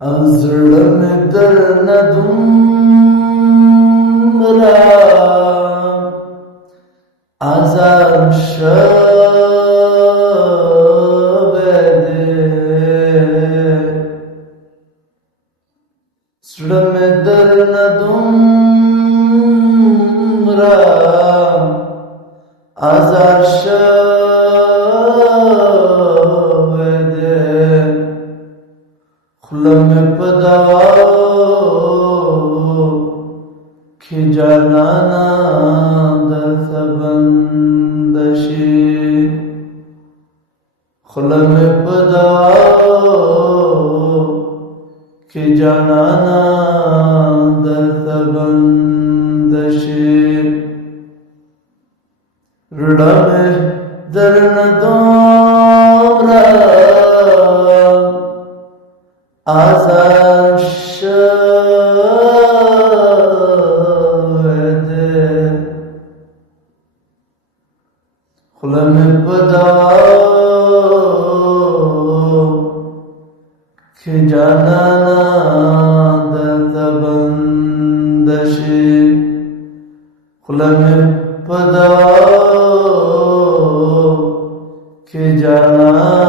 زړه مې درنه دومره ازار شوی دی، زړه مې درنه دومره ازار شوی دی، خوله مې په دواو کې جانانه درته بنده شي، خوله مې په دواو کې جانانه درته بنده شي، زړه مې درنه دومره ازار شوی دی، خوله مې په دواو کې جانانه درته بنده شي، خوله مې په دواو کې جانانه